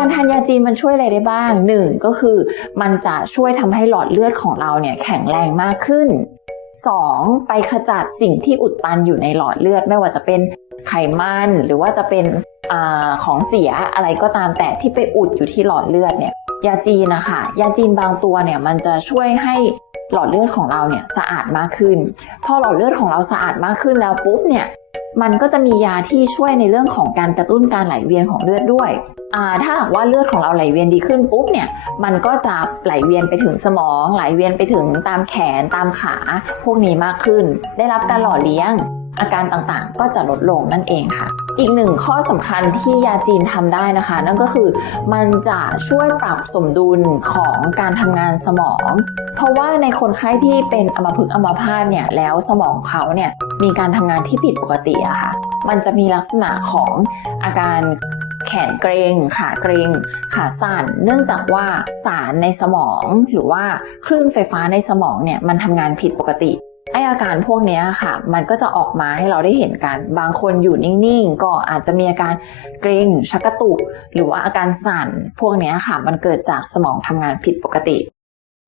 การทานยาจีนมันช่วยอะไรได้บ้างหนึ่งก็คือมันจะช่วยทำให้หลอดเลือดของเราเนี่ยแข็งแรงมากขึ้น 2. ไปขจัดสิ่งที่อุดตันอยู่ในหลอดเลือด ไม่ว่าจะเป็นไขมันหรือว่าจะเป็นอของเสียอะไรก็ตามแต่ที่ไปอุดอยู่ที่หลอดเลือดเนี่ยยาจีนนะคะยาจีนบางตัวเนี่ยมันจะช่วยให้หลอดเลือดของเราเนี่ยสะอาดมากขึ้น พอหลอดเลือดของเราสะอาดมากขึ้นแล้วปุ๊บเนี่ย มันก็จะมียาที่ช่วยในเรื่องของการกระตุ้นการไหลเวียนของเลือดด้วย ถ้าหากว่าเลือดของเราไหลเวียนดีขึ้นปุ๊บเนี่ย มันก็จะไหลเวียนไปถึงสมอง ไหลเวียนไปถึงตามแขนตามขา พวกนี้มากขึ้น ได้รับการหล่อเลี้ยง อาการต่างๆ ก็จะลดลงนั่นเองค่ะ อีกหนึ่งข้อสำคัญที่ยาจีนทำได้นะคะ นั่นก็คือมันจะช่วยปรับสมดุลของการทำงานสมอง เพราะว่าในคนไข้ที่เป็นอัมพฤกษ์อัมพาตเนี่ย แล้วสมองเขาเนี่ย มีการทำงานที่ผิดปกติอะค่ะ มันจะมีลักษณะของอาการแขนเกรงขาเกรงขาสั่น เนื่องจากว่าสารในสมองหรือว่าคลื่นไฟฟ้าในสมองเนี่ยมันทำงานผิดปกติไออาการพวกนี้ค่ะ มันก็จะออกมาให้เราได้เห็นกัน บางคนอยู่นิ่งๆ ก็อาจจะมีอาการเกร็งชักกระตุก หรือว่าอาการสั่น พวกนี้ค่ะ มันเกิดจากสมองทำงานผิดปกติ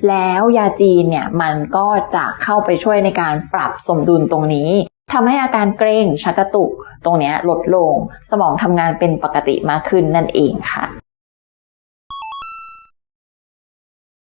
แล้วยาจีนเนี่ย มันก็จะเข้าไปช่วยในการปรับสมดุลตรงนี้ ทำให้อาการเกร็งชักกระตุกตรงนี้ลดลง สมองทำงานเป็นปกติมากขึ้นนั่นเองค่ะ